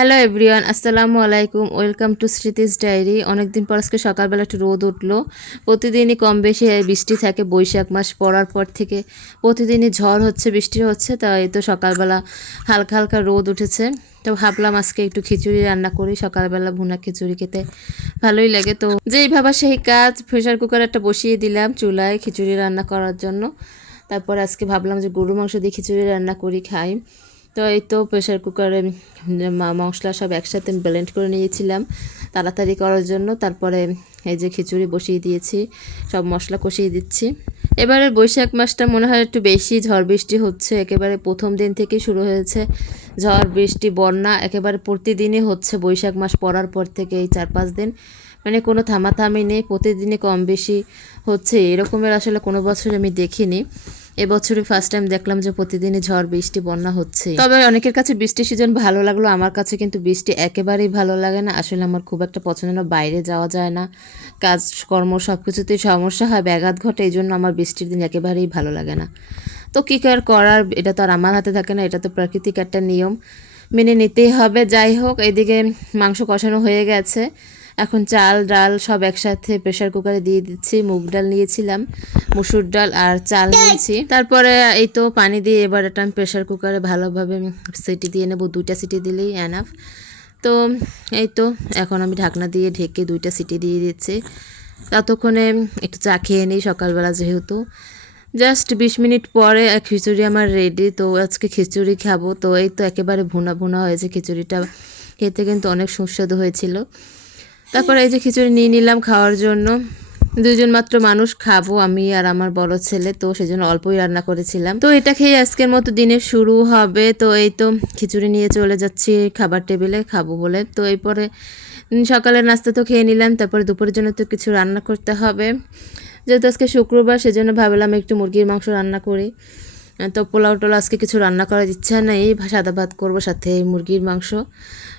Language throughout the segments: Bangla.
হ্যালো এভরিওয়ান, আসসালামু আলাইকুম। Welcome to Smriti's diary. অনেকদিন পর আজকে সকালবেলা একটু রোদ উঠলো। প্রতিদিনই কম বেশি বৃষ্টি থাকে। বৈশাখ মাস পড়ার পর থেকে প্রতিদিনই ঝড় হচ্ছে, বৃষ্টি হচ্ছে। তাই তো সকালবেলা হালকা হালকা রোদ উঠেছে। তো ভাবলাম আজকে একটু খিচুড়ি রান্না করি। সকালবেলা ভুনা খিচুড়ি খেতে ভালোই লাগে। তো যেই ভাবা সেই কাজ, প্রেশার কুকার একটা বসিয়ে দিলাম চুলায় খিচুড়ি রান্না করার জন্য। তারপর আজকে ভাবলাম যে গরুর মাংস দিয়ে খিচুড়ি রান্না করি, খাই। তো এই তো প্রেশার কুকারে মশলা সব একসাথে ব্লেন্ড করে নিয়েছিলাম তাড়াতাড়ি করার জন্য। তারপরে এই যে খিচুড়ি বসিয়ে দিয়েছি, সব মশলা কষিয়ে দিচ্ছি। এবারে বৈশাখ মাসটা মনে হয় একটু বেশি ঝড় বৃষ্টি হচ্ছে। একেবারে প্রথম দিন থেকেই শুরু হয়েছে ঝড় বৃষ্টি, বন্যা একেবারে প্রতিদিনই হচ্ছে। বৈশাখ মাস পড়ার পর থেকে এই 4-5 দিন মানে কোনো থামাথামি নেই, প্রতিদিনই কম বেশি হচ্ছে। এরকমের আসলে কোনো বছর আমি দেখিনি। এবছরই ফার্স্ট টাইম দেখলাম যে প্রতিদিনই ঝড় বৃষ্টি বন্যা হচ্ছে। তবে অনেকের কাছে বৃষ্টি সিজন ভালো লাগলো, আমার কাছে কিন্তু বৃষ্টি একেবারেই ভালো লাগে না। আসলে আমার খুব একটা পছন্দ না, বাইরে যাওয়া যায় না, কাজকর্ম সব কিছুতেই সমস্যা হয়, ব্যাঘাত ঘটে। এই জন্য আমার বৃষ্টির দিন একেবারেই ভালো লাগে না। তো কী করার, এটা তো আর আমার হাতে থাকে না, এটা তো প্রাকৃতিক একটা নিয়ম, মেনে নিতেই হবে। যাই হোক, এইদিকে মাংস কষানো হয়ে গেছে। এখন চাল ডাল সব একসাথে প্রেশার কুকারে দিয়ে দিচ্ছি। মুগ ডাল নিয়েছিলাম, মুসুর ডাল আর চাল নিয়েছি। তারপরে এই তো পানি দিয়ে এবার এটা আমি প্রেশার কুকারে ভালোভাবে সিটি দিয়ে নেব। 2টা সিটি দিলেই এনাফ। তো এই তো এখন আমি ঢাকনা দিয়ে ঢেকে 2টা সিটি দিয়ে দিচ্ছি। ততক্ষণে একটু চা খেয়ে নিই, সকালবেলা যেহেতু। জাস্ট 20 মিনিট পরে খিচুড়ি আমার রেডি। তো আজকে খিচুড়ি খাবো। তো এই তো একেবারে ভুনা ভুনা হয়েছে খিচুড়িটা, খেতে কিন্তু অনেক সুস্বাদু হয়েছিল। তারপরে এই যে খিচুড়ি নিয়ে নিলাম খাওয়ার জন্য। 2জন মাত্র মানুষ খাবো, আমি আর আমার বড় ছেলে। তো সেজন্য অল্পই রান্না করেছিলাম। তো এটা খেয়ে আজকের মতো দিনের শুরু হবে। তো এই তো খিচুড়ি নিয়ে চলে যাচ্ছি খাবার টেবিলে খাবো বলে। তো এরপরে সকালের নাস্তা তো খেয়ে নিলাম। তারপরে দুপুরের জন্য তো কিছু রান্না করতে হবে। যেহেতু আজকে শুক্রবার, সেজন্য ভাবলাম একটু মুরগির মাংস রান্না করি। তো পোলাও টোলাও আজকে কিছু রান্না করার ইচ্ছা নেই, সাদা ভাত করবো সাথে মুরগির মাংস।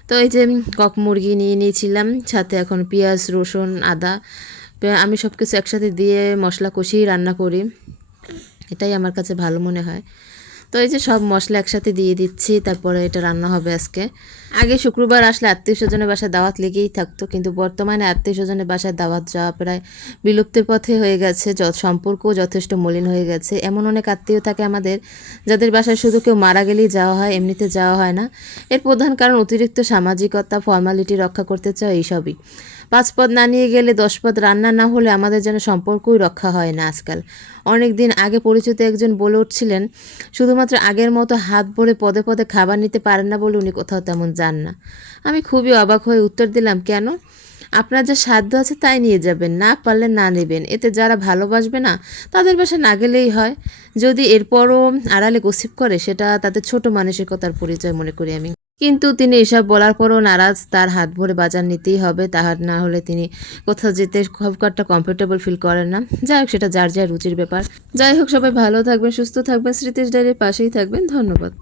তো এই যে কক মুরগি নিয়ে নিয়েছিলাম, সাথে এখন পেঁয়াজ রসুন আদা আমি সব কিছু একসাথে দিয়ে মশলা কষিয়ে রান্না করি, এটাই আমার কাছে ভালো মনে হয়। তো এই যে সব মশলা একসাথে দিয়ে দিচ্ছি, তারপরে এটা রান্না হবে আজকে। আগে শুক্রবার আসলে আত্মীয় স্বজনের বাসায় দাওয়াত লেগেই থাকতো, কিন্তু বর্তমানে আত্মীয় স্বজনের বাসায় দাওয়াত যাওয়া প্রায় বিলুপ্তির পথে হয়ে গেছে। সম্পর্কও যথেষ্ট মলিন হয়ে গেছে। এমন অনেক আত্মীয় থাকে আমাদের যাদের বাসায় শুধু কেউ মারা গেলেই যাওয়া হয়, এমনিতে যাওয়া হয় না। এর প্রধান কারণ অতিরিক্ত সামাজিকতা, ফর্মালিটি রক্ষা করতে চাও, এইসবই। 5 পদ না নিয়ে গেলে 10 পদ রান্না না হলে আমাদের যেন সম্পর্কই রক্ষা হয় না আজকাল। অনেক দিন আগে পরিচিত একজন বলে উঠছিলেন, শুধুমাত্র আগের মতো হাত ভরে পদে পদে খাবার নিতে পারেন না বলে উনি কোথাও তেমন যান না। আমি খুবই অবাক হয়ে উত্তর দিলাম, কেন? আপনার যা সাধ্য আছে তাই নিয়ে যাবেন, না পারলে না নেবেন। এতে যারা ভালোবাসবে না তাদের বাসায় না গেলেই হয়। যদি এরপরও আড়ালে গসিপ করে, সেটা তাদের ছোট মানসিকতার পরিচয় মনে করি আমি। কিন্তু তিনি এসব বলার পরও নারাজ, তার হাত ভরে বাজার নিতেই হবে, তাহার না হলে তিনি কোথাও যেতে খুব একটা কমফোর্টেবল ফিল করেন না। যাই হোক, সেটা যার যার রুচির ব্যাপার। যাই হোক, সবাই ভালো থাকবেন, সুস্থ থাকবেন, স্মৃতিস ডায়েরির পাশেই থাকবেন। ধন্যবাদ।